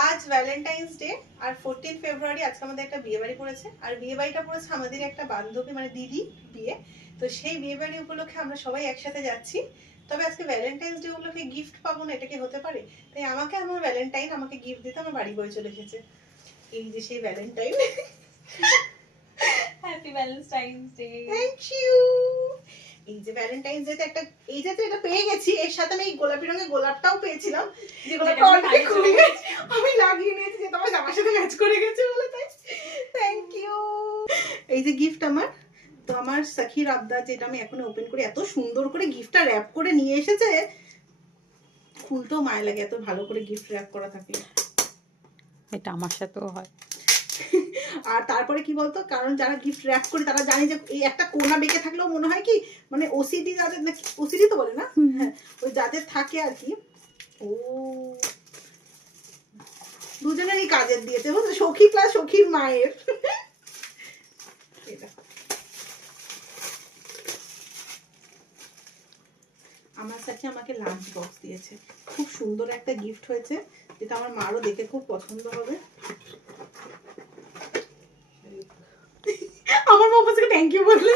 আজ Valentine's day আর 14 ফেব্রুয়ারি আজকে আমাদের একটা বিয়ে বাড়ি পড়েছে। আর বিয়ে বাড়িটা পড়েছে আমাদের একটা বান্ধবী মানে দিদি বিয়ে। তো সেই বিয়ে বাড়ি উপলক্ষে আমরা সবাই একসাথে যাচ্ছি। তবে আজকে ভ্যালেন্টাইন্স ডে উপলক্ষে গিফট পাবো না, এটা কি হতে পারে? তাই আমাকে আমার ভ্যালেন্টাইন আমাকে গিফট দিতে আমার বাড়ি বয়ে চলে এসেছে। এই যে সেই Valentine. Happy Valentine's Day. Thank you. এই যে ভ্যালেন্টাইন্স ডে তে একটা এই যে এটা পেয়ে গেছি, এর সাথে আমি এই গোলাপি রঙের গোলাপটাও পেয়েছিলাম, যে গোলাপটা অলরেডি খুলে গেছে, আমি লাগিয়ে নিয়েছি যে তোমার জামার সাথে ম্যাচ করে গেছে বলে। তাই থ্যাংক ইউ। এই যে গিফট আমার, তো আমার সখির আবদার, যেটা আমি এখনো ওপেন করে এত সুন্দর করে গিফটটা র‍্যাপ করে নিয়ে এসেছে, খুলতেও মায়া লাগে এত ভালো করে গিফট র‍্যাপ করা থাকে। এটা আমার সাথেও হয়। আর তারপরে কি বলতো, কারণ যারা গিফট র‍্যাপ করে তারা জানে যে এই একটা কোনা বেঁকে থাকলেও মনে হয় কি মানে ওসিডি যাদের, নাকি ওসিডি তো বলে না, হ্যাঁ ওই যাদের থাকে আর কি। ও দুজনেরই কাজের দিয়েছে বুঝলে, সখী প্লাস সখীর মায়ের। আমার সাথে আমাকে লাঞ্চ বক্স দিয়েছে, খুব সুন্দর একটা গিফট হয়েছে, যেটা আমার মারও দেখে খুব পছন্দ হবে। আমার মা থেকে থ্যাংক ইউ বললে।